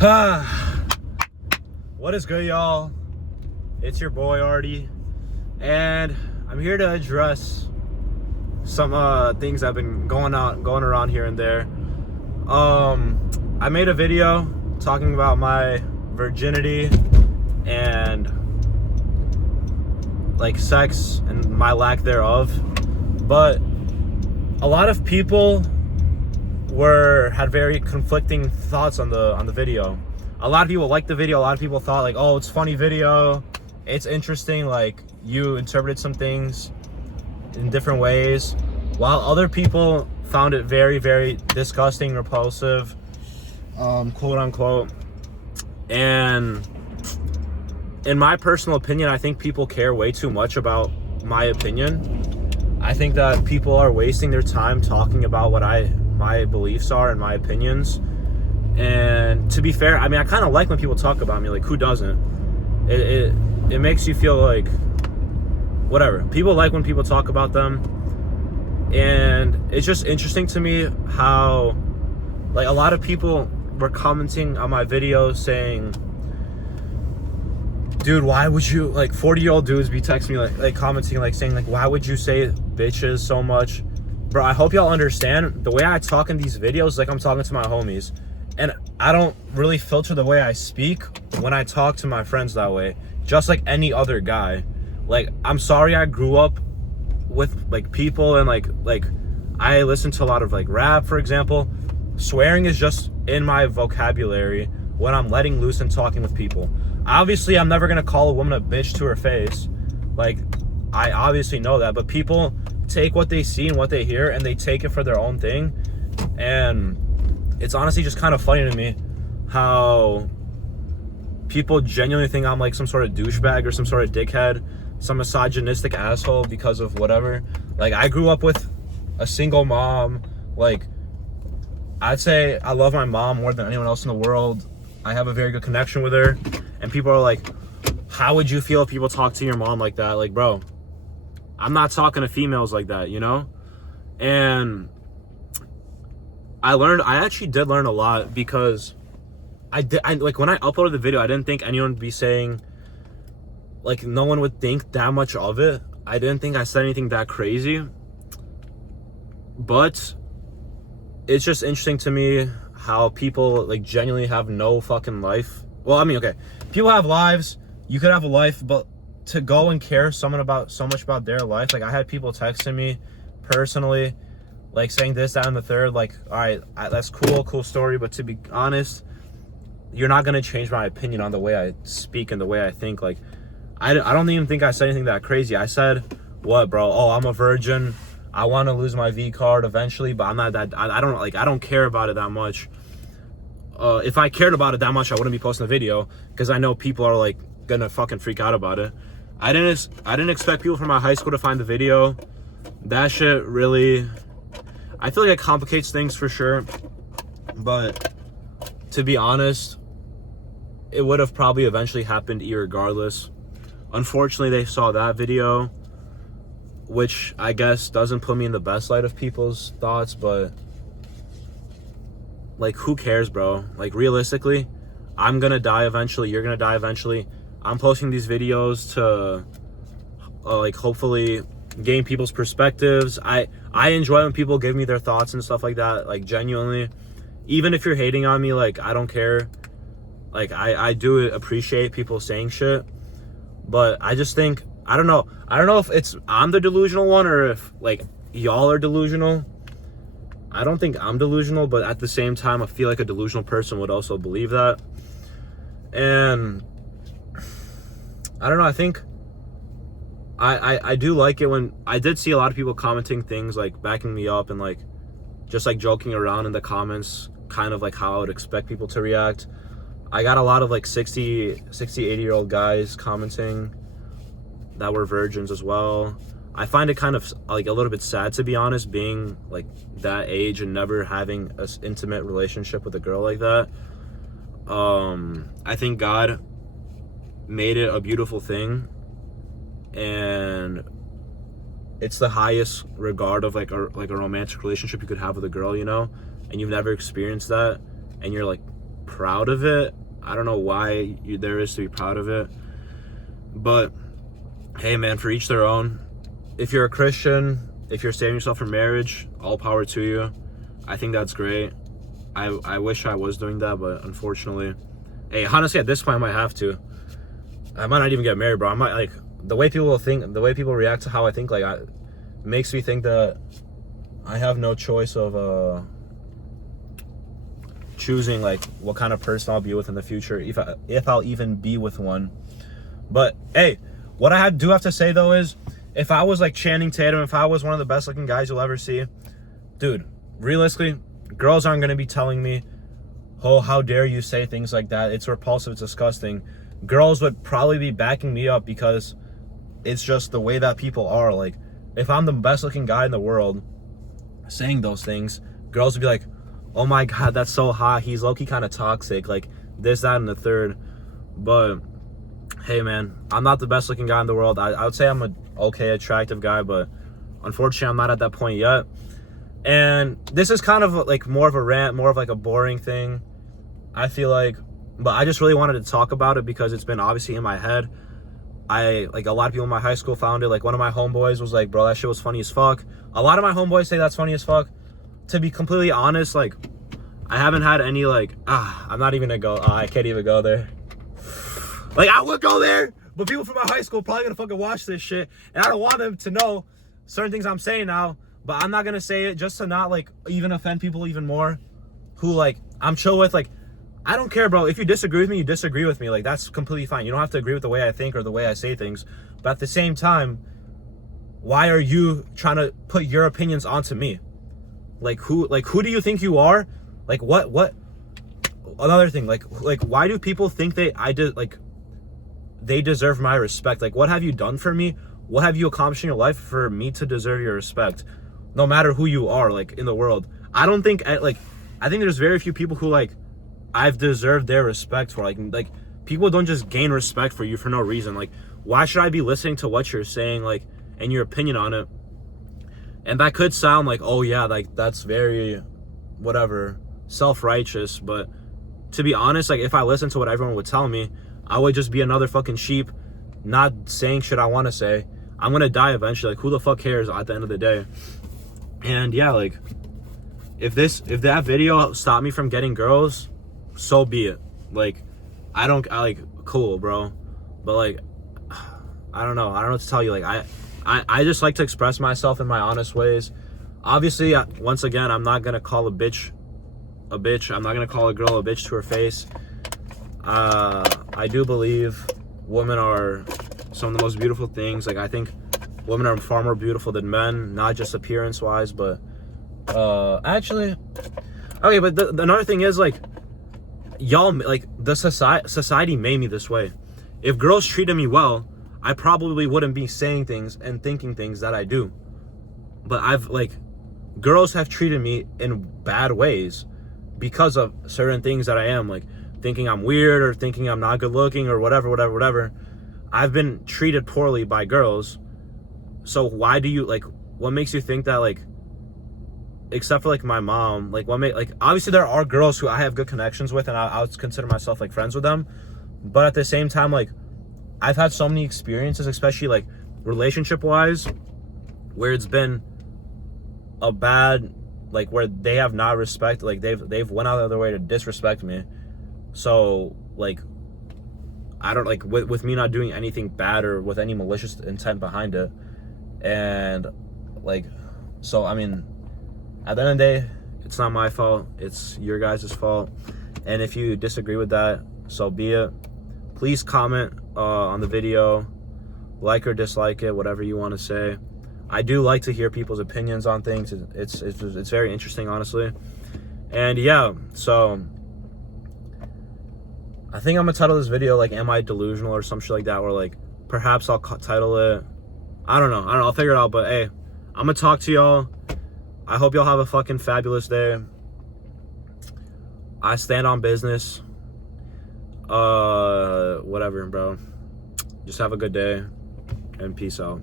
What is good, y'all? It's your boy Artie, and I'm here to address some things that have been going around here and there. I made a video talking about my virginity and like sex and my lack thereof, but a lot of people had very conflicting thoughts on the video. A lot of people liked the video. A lot of people thought like, oh, it's a funny video, it's interesting, like you interpreted some things in different ways, while other people found it very, very disgusting, repulsive, quote unquote. And in my personal opinion, I think people care way too much about my opinion. I think that people are wasting their time talking about what my beliefs are and my opinions. And to be fair, I mean, I kind of like when people talk about me. Like, who doesn't? It makes you feel like whatever. People like when people talk about them. And it's just interesting to me how like a lot of people were commenting on my videos saying, dude, why would you, like 40-year-old dudes be texting me like commenting, like saying like, why would you say bitches so much? Bro, I hope y'all understand the way I talk in these videos, like I'm talking to my homies. And I don't really filter the way I speak when I talk to my friends that way, just like any other guy. Like, I'm sorry I grew up with like people and like I listen to a lot of like rap, for example. Swearing is just in my vocabulary when I'm letting loose and talking with people. Obviously, I'm never gonna call a woman a bitch to her face. Like, I obviously know that, but people take what they see and what they hear and they take it for their own thing. And it's honestly just kind of funny to me how people genuinely think I'm like some sort of douchebag or some sort of dickhead, some misogynistic asshole because of whatever. Like, I grew up with a single mom. Like, I'd say I love my mom more than anyone else in the world. I have a very good connection with her. And people are like, how would you feel if people talk to your mom like that? Like, bro, I'm not talking to females like that, you know? And I actually did learn a lot, because I like when I uploaded the video, I didn't think anyone would be saying, like, no one would think that much of it. I didn't think I said anything that crazy. But it's just interesting to me how people like genuinely have no fucking life. Well, I mean, okay, people have lives, you could have a life, but to go and care so much about their life, like I had people texting me personally, like saying this, that, and the third, like, all right, that's cool story, but to be honest, you're not gonna change my opinion on the way I speak and the way I think. Like, I don't even think I said anything that crazy. I said, what, bro? Oh, I'm a virgin. I want to lose my V card eventually, but I'm not that. I don't care about it that much. If I cared about it that much, I wouldn't be posting a video, because I know people are like gonna fucking freak out about it. I didn't expect people from my high school to find the video. That shit really, I feel like it complicates things for sure. But to be honest, it would have probably eventually happened irregardless. Unfortunately, they saw that video, which I guess doesn't put me in the best light of people's thoughts, but like, who cares, bro? Like, realistically, I'm gonna die eventually, you're gonna die eventually. I'm posting these videos to like hopefully gain people's perspectives. I enjoy when people give me their thoughts and stuff like that, like genuinely. Even if you're hating on me, like, I don't care. Like, I do appreciate people saying shit, but I just think, I don't know if I'm the delusional one or if like y'all are delusional. I don't think I'm delusional, but at the same time, I feel like a delusional person would also believe that. And I don't know, I think I do like it when I did see a lot of people commenting things like backing me up and like just like joking around in the comments, kind of like how I would expect people to react. I got a lot of like 60, 80-year-old guys commenting that were virgins as well. I find it kind of like a little bit sad, to be honest, being like that age and never having an intimate relationship with a girl like that. I think God made it a beautiful thing, and it's the highest regard of like a romantic relationship you could have with a girl, you know, and you've never experienced that, and you're like proud of it. I don't know why there is to be proud of it. But, hey, man, for each their own. If you're a Christian, if you're saving yourself for marriage, all power to you. I think that's great. I wish I was doing that, but unfortunately, hey, honestly, at this point, I might have to. I might not even get married, bro. I might, like, the way people think, the way people react to how I think, like, makes me think that I have no choice of choosing, like, what kind of person I'll be with in the future, if I'll even be with one. But, hey, what I do have to say, though, is if I was, like, Channing Tatum, if I was one of the best-looking guys you'll ever see, dude, realistically, girls aren't going to be telling me, oh, how dare you say things like that. It's repulsive. It's disgusting. Girls would probably be backing me up because it's just the way that people are. Like, if I'm the best-looking guy in the world saying those things, girls would be like, oh, my God, that's so hot. He's low-key kind of toxic. Like, this, that, and the third. But, hey, man, I'm not the best-looking guy in the world. I would say I'm an okay, attractive guy, but unfortunately, I'm not at that point yet. And this is kind of like more of a rant, more of like a boring thing, I feel like. But I just really wanted to talk about it because it's been obviously in my head. Like, a lot of people in my high school found it. Like, one of my homeboys was like, bro, that shit was funny as fuck. A lot of my homeboys say that's funny as fuck. To be completely honest, like, I haven't had any, like, I'm not even gonna go. I can't even go there. Like, I would go there, but people from my high school probably gonna fucking watch this shit. And I don't want them to know certain things I'm saying now. But I'm not gonna say it just to not, like, even offend people even more who, like, I'm chill with. Like, I don't care, bro. If you disagree with me, you disagree with me. Like, that's completely fine. You don't have to agree with the way I think or the way I say things. But at the same time, why are you trying to put your opinions onto me? Like, who do you think you are? Like, what? Another thing, like, why do people think they deserve my respect? Like, what have you done for me? What have you accomplished in your life for me to deserve your respect? No matter who you are, like, in the world. I think there's very few people who, like, I've deserved their respect for. Like, people don't just gain respect for you for no reason. Like, why should I be listening to what you're saying, like, and your opinion on it? And that could sound like, oh, yeah, like, that's very, whatever, self-righteous. But to be honest, like, if I listened to what everyone would tell me, I would just be another fucking sheep, not saying shit I want to say. I'm going to die eventually. Like, who the fuck cares at the end of the day? And yeah, like, if that video stopped me from getting girls, so be it. Like, cool, bro. But, like, I don't know what to tell you. Like, I just like to express myself in my honest ways. Obviously, once again, I'm not gonna call a bitch a bitch. I'm not gonna call a girl a bitch to her face. I do believe women are some of the most beautiful things. Like, I think women are far more beautiful than men, not just appearance wise, but actually, okay. But another thing is, like, y'all, like, the society made me this way. If girls treated me well, I probably wouldn't be saying things and thinking things that I do. But girls have treated me in bad ways because of certain things that I am, like thinking I'm weird or thinking I'm not good looking or whatever. I've been treated poorly by girls. So why do you, like, what makes you think that, like, except for, like, my mom, like, obviously there are girls who I have good connections with and I would consider myself, like, friends with them. But at the same time, like, I've had so many experiences, especially, like, relationship wise, where it's been a bad, like, where they have not respected, like, they've went out of their way to disrespect me. So, like, I don't, like, with me not doing anything bad or with any malicious intent behind it. And, like, so, I mean, at the end of the day, it's not my fault. It's your guys' fault. And if you disagree with that, so be it. Please comment on the video, like or dislike it, whatever you want to say. I do like to hear people's opinions on things. It's very interesting, honestly. And yeah, so I think I'm gonna title this video, like, "Am I Delusional?" or some shit like that, or, like, perhaps I'll title it, I don't know, I'll figure it out. But hey, I'm gonna talk to y'all. I hope y'all have a fucking fabulous day. I stand on business. Whatever, bro. Just have a good day and peace out.